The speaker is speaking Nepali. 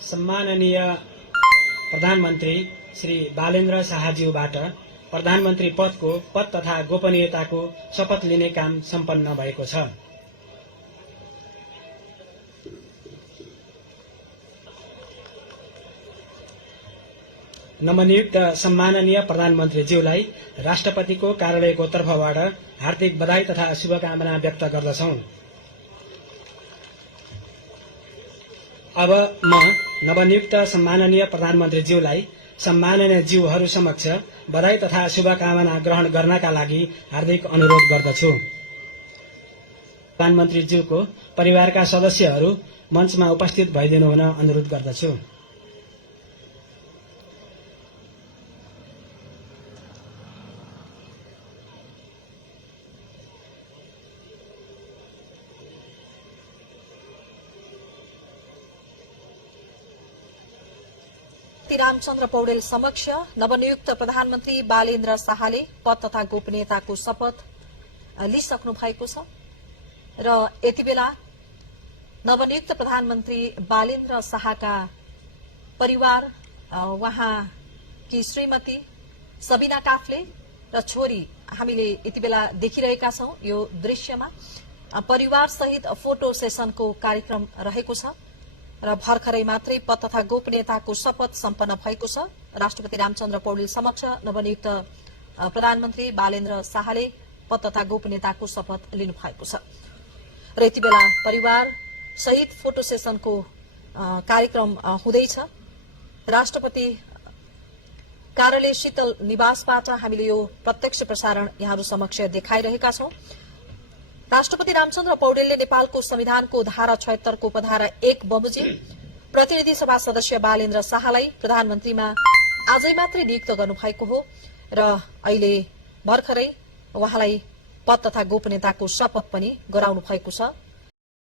सम्माननीय प्रधानमन्त्री श्री बालेन्द्र शाहज्यूबाट प्रधानमन्त्री पदको पद तथा गोपनीयताको शपथ लिने काम सम्पन्न भएको छ। नवनियुक्त सम्माननीय प्रधानमन्त्रीज्यूलाई राष्ट्रपतिको कार्यालयको तर्फबाट हार्दिक बधाई तथा शुभकामना व्यक्त गर्दछौं। अब म नवनियुक्त सम्माननीय प्रधानमन्त्रीज्यूलाई सम्माननीय ज्यूहरू समक्ष बधाई तथा शुभकामना ग्रहण गर्नका लागि हार्दिक अनुरोध गर्दछु। प्रधानमन्त्रीज्यूको परिवारका सदस्यहरू मञ्चमा उपस्थित भइदिनु हुन अनुरोध गर्दछु। रामचन्द्र पौडेल समक्ष नवनियुक्त प्रधानमन्त्री बालेन्द्र शाहले पद तथा गोपनीयताको शपथ लिइसक्नु भएको छ र यति बेला नवनियुक्त प्रधानमन्त्री बालेन्द्र शाहका परिवार, उहाँकी श्रीमती सबिना काफ्ले र छोरी हामीले यति बेला देखिरहेका छौं। यो दृश्यमा परिवार सहित फोटो सेसनको कार्यक्रम रहेको छ र भर्खरै मात्रै पद तथा गोपनीयताको शपथ सम्पन्न भएको छ। राष्ट्रपति रामचन्द्र पौडेल समक्ष नवनियुक्त प्रधानमन्त्री बालेन्द्र शाहले पद तथा गोपनीयताको शपथ लिनु भएको छ र यति बेला परिवार सहित फोटो सेसनको कार्यक्रम हुँदैछ। राष्ट्रपति कार्यालय शीतल निवासबाट हामीले यो प्रत्यक्ष प्रसारण यहाँहरू समक्ष देखाइरहेका छौं। राष्ट्रपति रामचन्द्र पौडेलले नेपालको संविधानको धारा 76 को उपधारा 1 बमोजिम प्रतिनिधि सभा सदस्य बालेन्द्र शाहलाई प्रधानमन्त्रीमा आजै मात्रै नियुक्त गर्नुभएको हो र अहिले भर्खरै उहाँलाई पद तथा गोपनीयताको शपथ पनि गराउनु भएको छ।